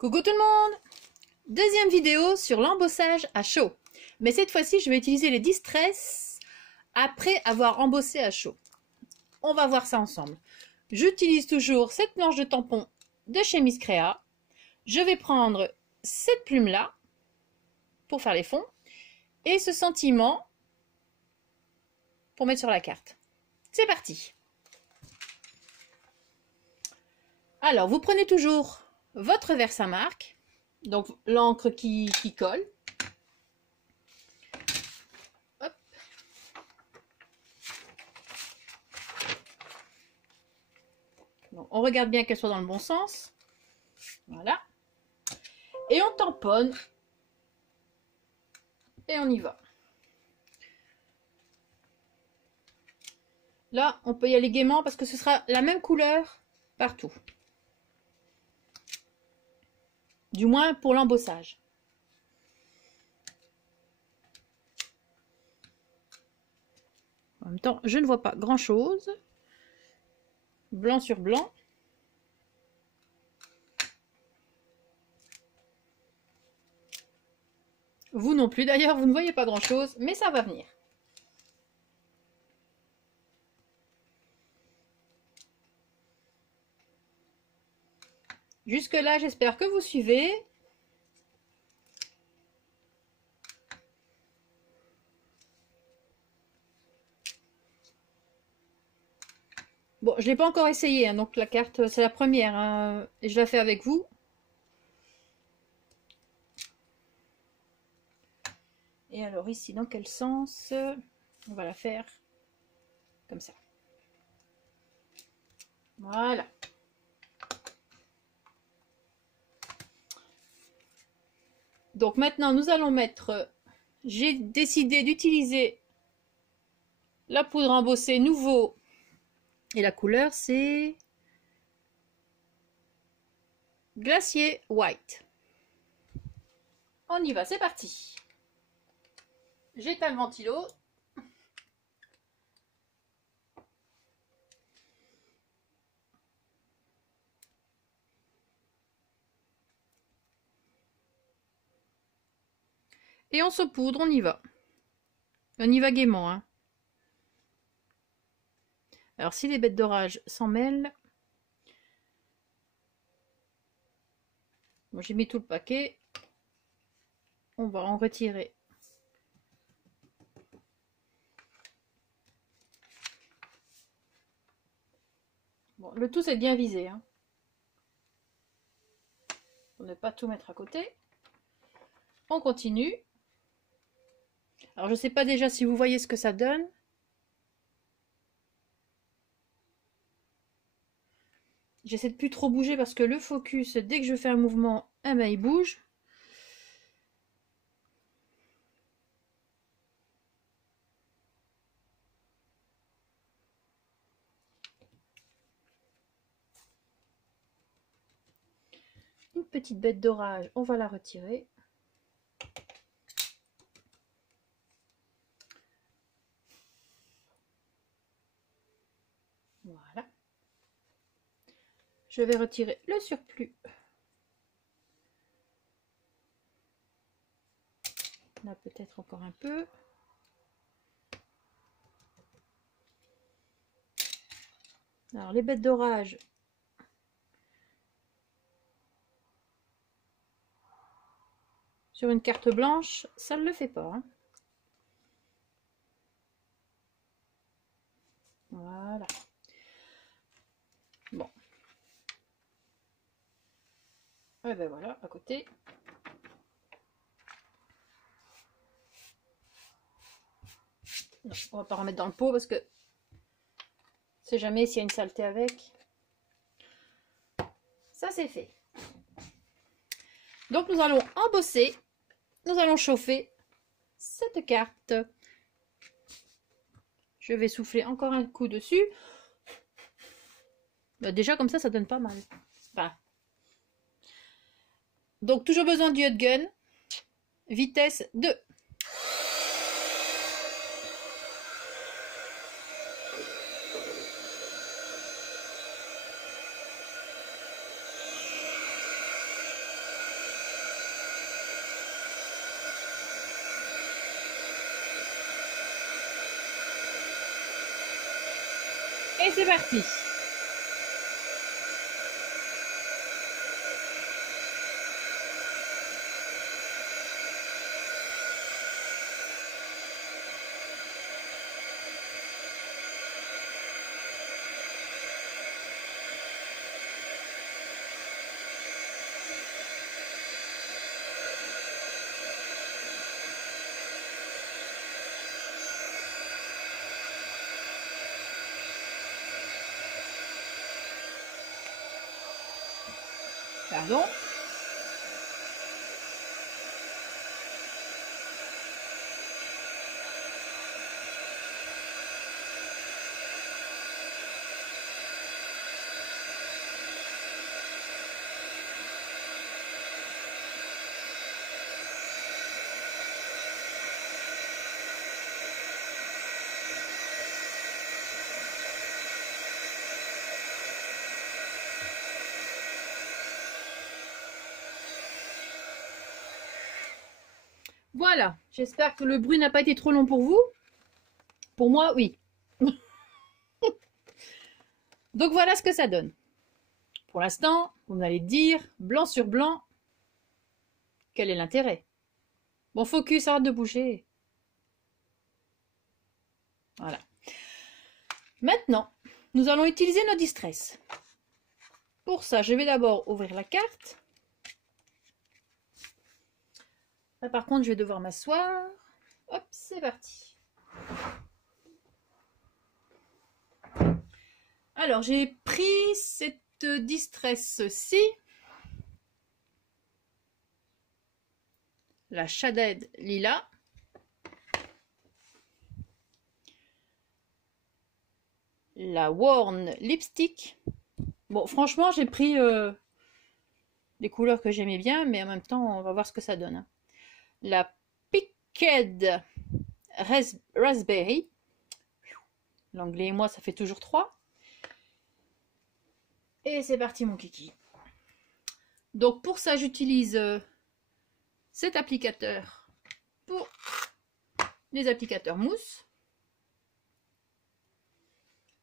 Coucou tout le monde! Deuxième vidéo sur l'embossage à chaud. Mais cette fois-ci, je vais utiliser les distress après avoir embossé à chaud. On va voir ça ensemble. J'utilise toujours cette planche de tampon de chez Miss Créa. Je vais prendre cette plume-là pour faire les fonds et ce sentiment pour mettre sur la carte. C'est parti! Alors, vous prenez toujours votre Versamark, donc l'encre qui colle. Hop. Donc, on regarde bien qu'elle soit dans le bon sens. Voilà. Et on tamponne. Et on y va. Là, on peut y aller gaiement parce que ce sera la même couleur partout. Du moins pour l'embossage. En même temps, je ne vois pas grand-chose. Blanc sur blanc. Vous non plus d'ailleurs, vous ne voyez pas grand-chose, mais ça va venir. Jusque-là, j'espère que vous suivez. Bon, je ne l'ai pas encore essayé, hein, donc la carte, c'est la première, hein, et je la fais avec vous. Et alors ici, dans quel sens? On va la faire comme ça. Voilà. Donc maintenant, nous allons mettre... J'ai décidé d'utiliser la poudre embossée nouveau. Et la couleur, c'est... Glacier White. On y va, c'est parti. J'éteins le ventilo. Et on saupoudre, on y va. On y va gaiement, hein. Alors, si les bêtes d'orage s'en mêlent... Bon, j'ai mis tout le paquet. On va en retirer. Bon, le tout, c'est bien visé, hein. Pour ne pas tout mettre à côté. On continue. Alors, je ne sais pas déjà si vous voyez ce que ça donne. J'essaie de plus trop bouger parce que le focus, dès que je fais un mouvement, eh ben, il bouge. Une petite bête d'orage, on va la retirer. Voilà. Je vais retirer le surplus. Là, peut-être encore un peu. Alors, les bêtes d'orage. Sur une carte blanche, ça ne le fait pas, hein. Voilà. Bon. Et ben voilà, à côté. Non, on va pas remettre dans le pot parce que on sait jamais s'il y a une saleté avec. Ça c'est fait. Donc nous allons embosser. Nous allons chauffer cette carte. Je vais souffler encore un coup dessus. Bah, déjà comme ça donne pas mal. Enfin. Donc toujours besoin du hot gun. Vitesse 2. Et c'est parti. Pardon. Voilà, j'espère que le bruit n'a pas été trop long pour vous. Pour moi, oui. Donc voilà ce que ça donne. Pour l'instant, vous m'allez dire, blanc sur blanc, quel est l'intérêt? Bon, focus, arrête de bouger. Voilà. Maintenant, nous allons utiliser nos distress. Pour ça, je vais d'abord ouvrir la carte. Là, par contre, je vais devoir m'asseoir. Hop, c'est parti. Alors, j'ai pris cette distress-ci. La Shaded Lila. La Worn Lipstick. Bon, franchement, j'ai pris des couleurs que j'aimais bien, mais en même temps, on va voir ce que ça donne. Hein. La Picked Raspberry. L'anglais et moi, ça fait toujours 3. Et c'est parti, mon kiki. Donc, pour ça, j'utilise cet applicateur pour les applicateurs mousse.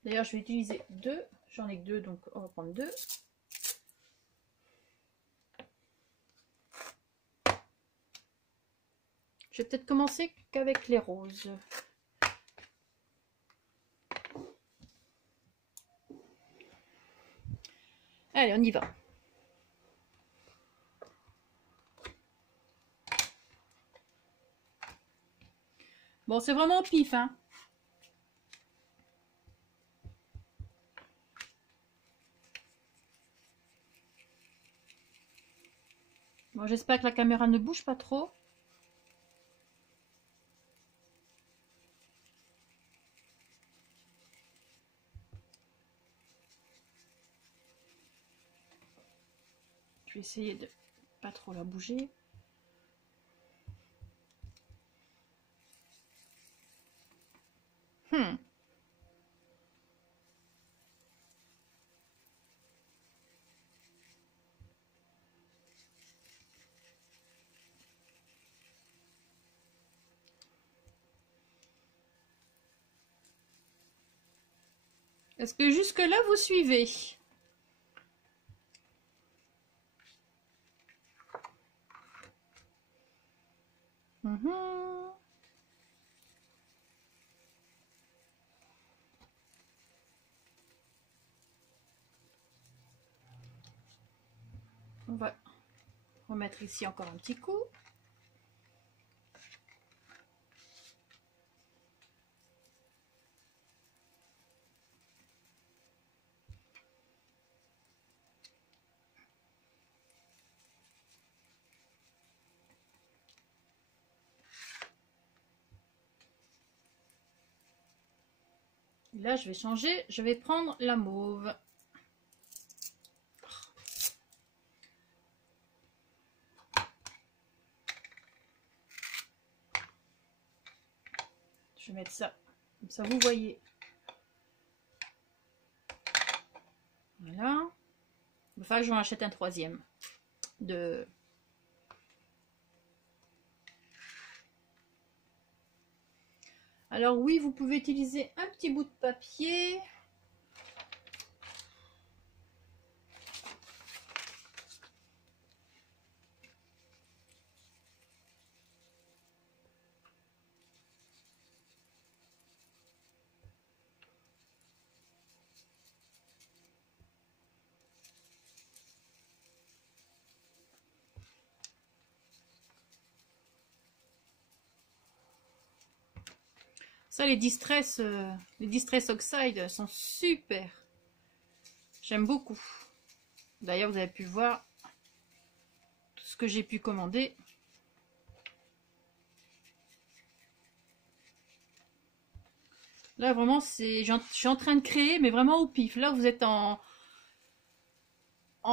D'ailleurs, je vais utiliser 2. J'en ai que 2, donc on va prendre 2. Je vais peut-être commencer qu'avec les roses. Allez, on y va. Bon, c'est vraiment au pif, hein. Bon, j'espère que la caméra ne bouge pas trop. Je vais essayer de pas trop la bouger. Est-ce que jusque-là, vous suivez? On va remettre ici encore un petit coup. Là, je vais changer. Je vais prendre la mauve. Je vais mettre ça. Comme ça, vous voyez. Voilà. Il va falloir que j'en achète un troisième. Alors oui, vous pouvez utiliser un petit bout de papier. Ça, les Distress Oxide sont super. J'aime beaucoup. D'ailleurs, vous avez pu voir tout ce que j'ai pu commander. Là, vraiment, je suis en train de créer, mais vraiment au pif. Là, vous êtes en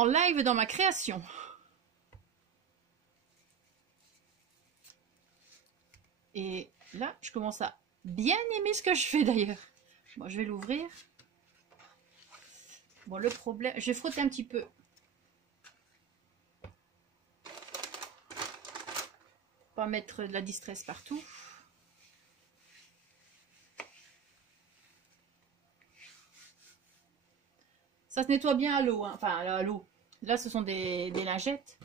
live dans ma création. Et là, je commence à bien aimer ce que je fais d'ailleurs. Bon, je vais l'ouvrir. Bon, le problème, je vais frotter un petit peu. Pas mettre de la distress partout. Ça se nettoie bien à l'eau, hein. Enfin à l'eau. Là, ce sont des lingettes.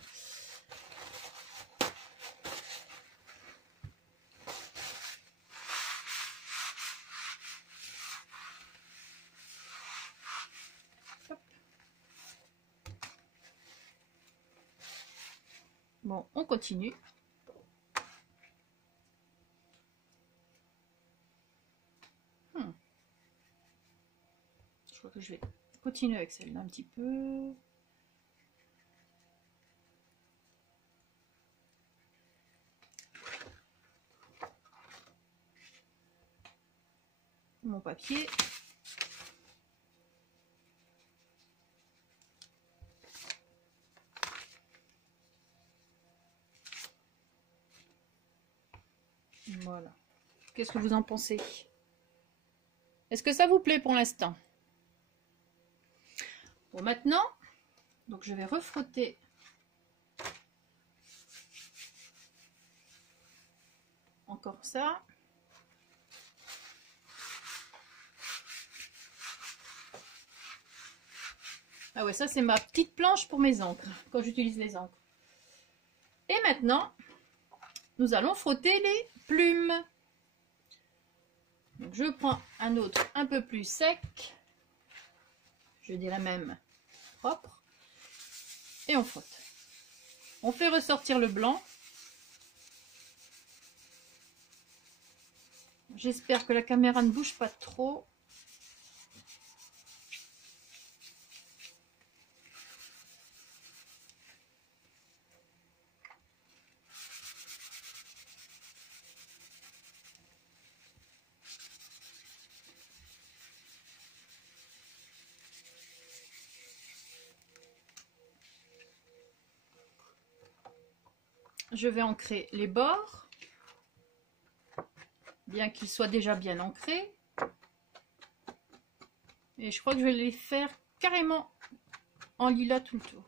Hop. Bon, on continue. Je crois que je vais continuer avec celle-là un petit peu. Mon papier. Voilà. Qu'est-ce que vous en pensez? Est-ce que ça vous plaît pour l'instant? Bon, maintenant, donc je vais refrotter encore ça. Ah ouais, ça c'est ma petite planche pour mes encres, quand j'utilise les encres. Et maintenant, nous allons frotter les plumes. Donc je prends un autre un peu plus sec, je dirais même propre, et on frotte. On fait ressortir le blanc. J'espère que la caméra ne bouge pas trop. Je vais ancrer les bords, bien qu'ils soient déjà bien ancrés. Et je crois que je vais les faire carrément en lilas tout le tour.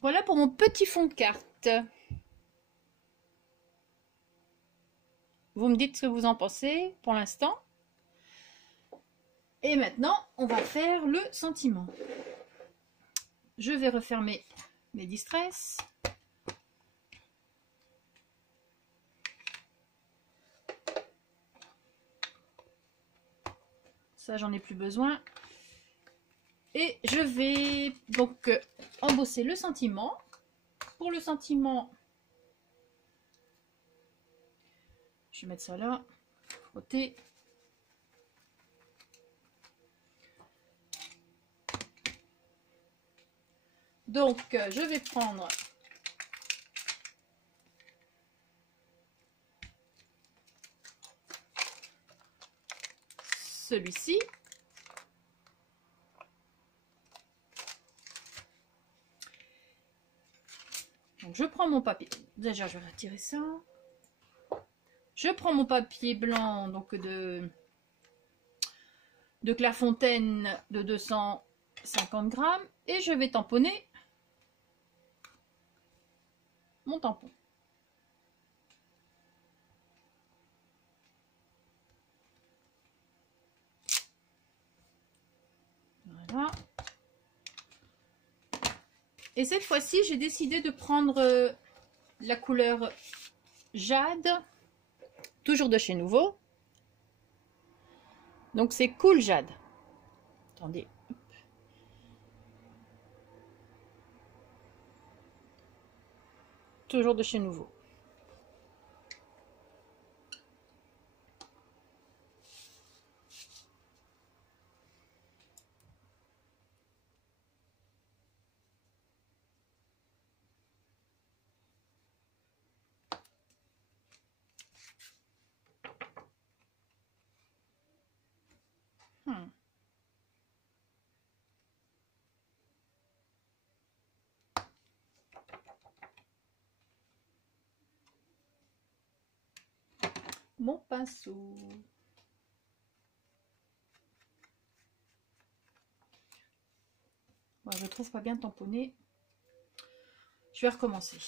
Voilà pour mon petit fond de carte. Vous me dites ce que vous en pensez pour l'instant. Et maintenant, on va faire le sentiment. Je vais refermer mes distress. Ça, j'en ai plus besoin. Et je vais donc embosser le sentiment. Pour le sentiment, je vais mettre ça là, frotter. Donc, je vais prendre celui-ci. Donc, je prends mon papier. Déjà, je vais retirer ça. Je prends mon papier blanc donc de Clairefontaine de 250 grammes et je vais tamponner mon tampon. Voilà. Et cette fois-ci, j'ai décidé de prendre la couleur jade, toujours de chez Nouveau. Donc c'est Cool Jade. Attendez. Toujours de chez Nouveau. Mon pinceau. Bon, je trouve pas bien tamponné. Je vais recommencer.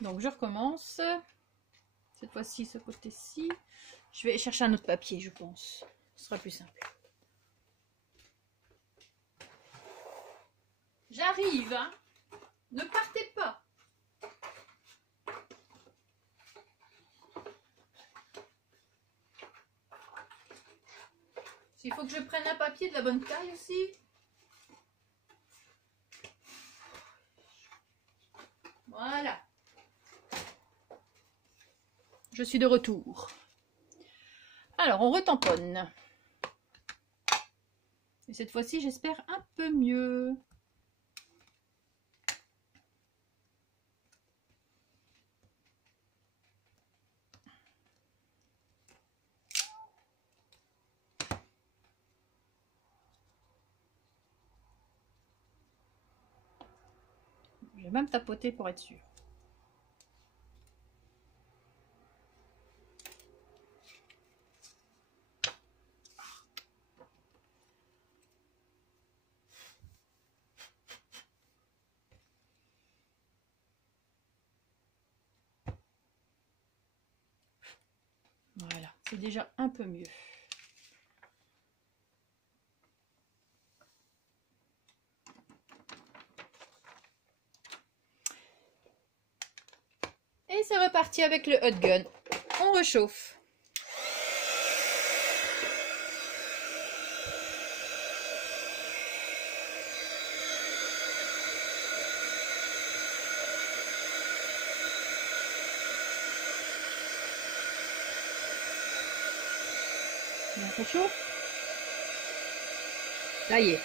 Donc je recommence. Cette fois-ci, ce côté-ci. Je vais chercher un autre papier, je pense. Ce sera plus simple. J'arrive, hein. Ne partez pas. Il faut que je prenne un papier de la bonne taille aussi. Voilà. Je suis de retour. Alors, on retamponne. Et cette fois-ci, j'espère un peu mieux. Je vais même tapoter pour être sûr. Voilà, c'est déjà un peu mieux. Et c'est reparti avec le hot gun. On réchauffe. Bien réchauffe. Ça y est.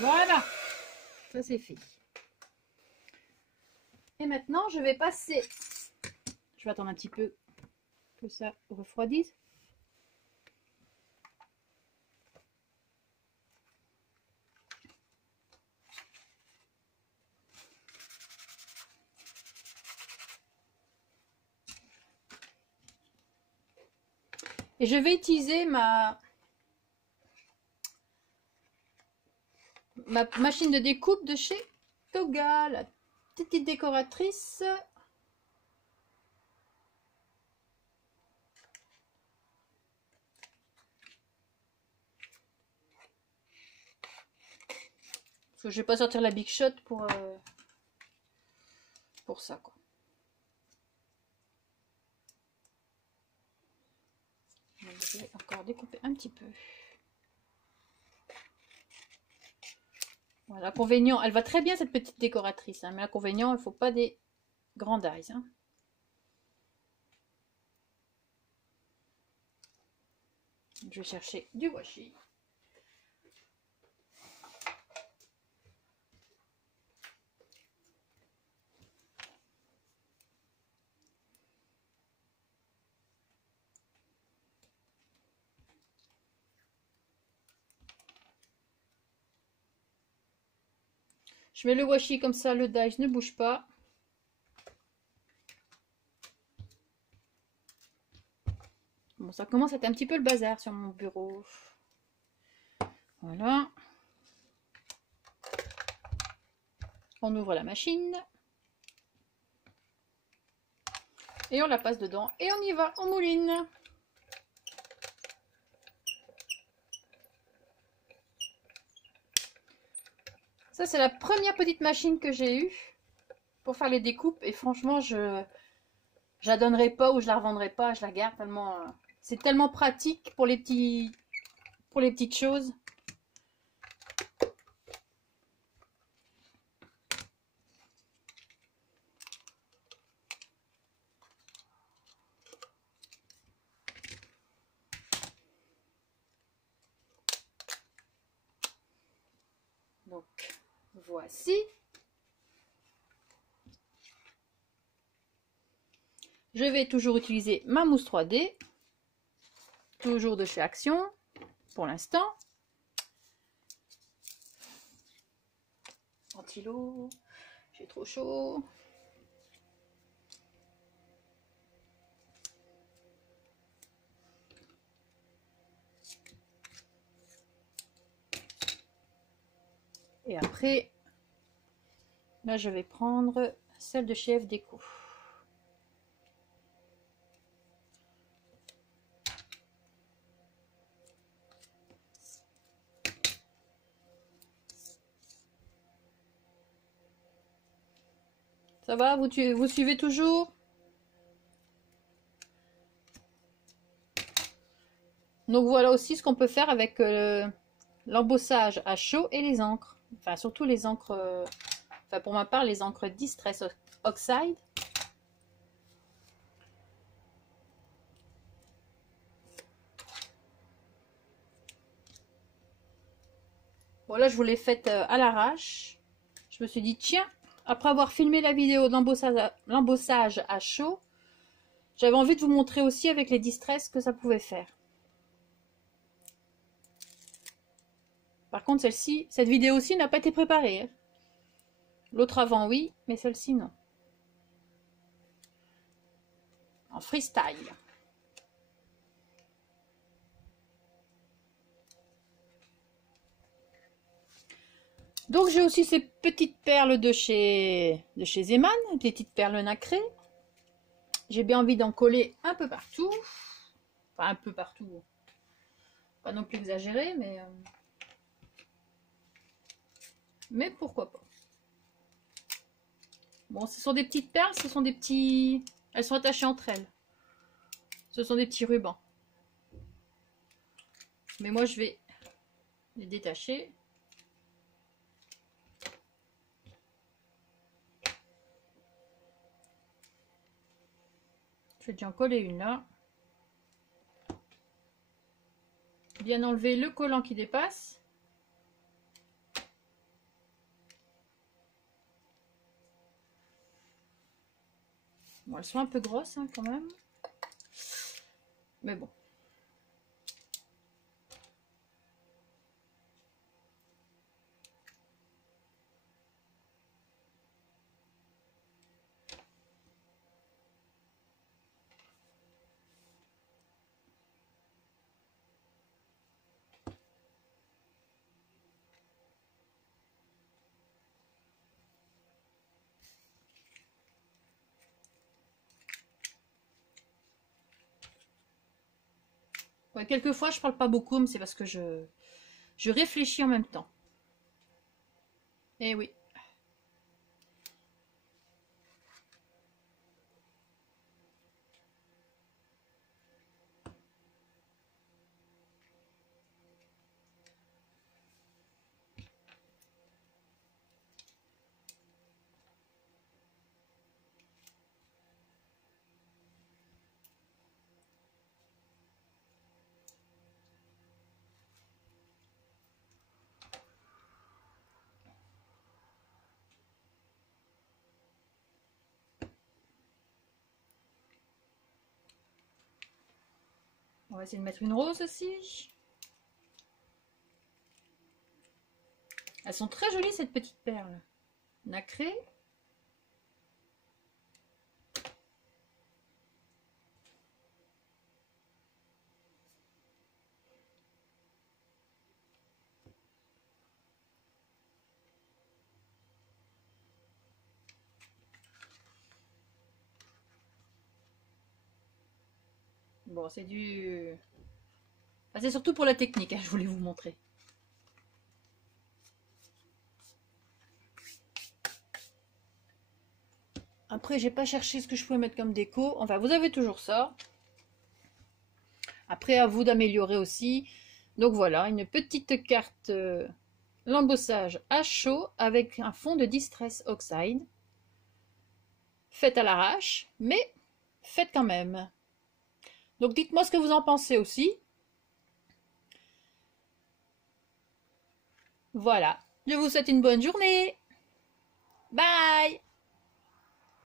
Voilà, ça c'est fait. Et maintenant, je vais passer. Je vais attendre un petit peu que ça refroidisse. Et je vais utiliser ma machine de découpe de chez Toga, la petite décoratrice. Parce que je vais pas sortir la Big Shot pour ça, quoi. Je vais encore découper un petit peu. Voilà, l'inconvénient, elle va très bien cette petite décoratrice, hein, mais l'inconvénient, il ne faut pas des grandes eyes. Hein. Je vais chercher du washi. Je mets le washi comme ça, le dies ne bouge pas. Bon, ça commence à être un petit peu le bazar sur mon bureau. Voilà. On ouvre la machine. Et on la passe dedans. Et on y va, on mouline. Ça, c'est la première petite machine que j'ai eue pour faire les découpes. Et franchement, je la donnerai pas ou je la revendrai pas. Je la garde tellement... c'est tellement pratique pour les petites choses. Donc, voici. Je vais toujours utiliser ma mousse 3D. Toujours de chez Action, pour l'instant. Ventilo, j'ai trop chaud. Et après, là, je vais prendre celle de chez F Déco. Ça va, vous suivez toujours? Donc voilà aussi ce qu'on peut faire avec l'embossage à chaud et les encres. Enfin, surtout les encres, enfin pour ma part, les encres Distress Oxide. Bon là, je vous l'ai faite à l'arrache. Je me suis dit, tiens, après avoir filmé la vidéo de l'embossage à chaud, j'avais envie de vous montrer aussi avec les Distress que ça pouvait faire. Par contre, cette vidéo-ci n'a pas été préparée. Hein. L'autre avant, oui, mais celle-ci, non. En freestyle. Donc, j'ai aussi ces petites perles de chez Zeman, des petites perles nacrées. J'ai bien envie d'en coller un peu partout. Enfin, un peu partout. Pas non plus exagéré, mais pourquoi pas. Bon, ce sont des petites perles, ce sont des petits... Elles sont attachées entre elles. Ce sont des petits rubans. Mais moi, je vais les détacher. Je vais déjà en coller une là. Bien enlever le collant qui dépasse. Bon, elles sont un peu grosses hein, quand même. Mais bon. Ouais, quelquefois, je parle pas beaucoup, mais c'est parce que je réfléchis en même temps. Eh oui. On va essayer de mettre une rose aussi. Elles sont très jolies, cette petite perle nacrée. Bon, c'est du... Enfin, c'est surtout pour la technique, hein, je voulais vous montrer. Après, j'ai pas cherché ce que je pouvais mettre comme déco. Enfin, vous avez toujours ça. Après, à vous d'améliorer aussi. Donc voilà, une petite carte l'embossage à chaud avec un fond de Distress Oxide. Faites à l'arrache, mais faites quand même. Donc dites-moi ce que vous en pensez aussi. Voilà, je vous souhaite une bonne journée. Bye!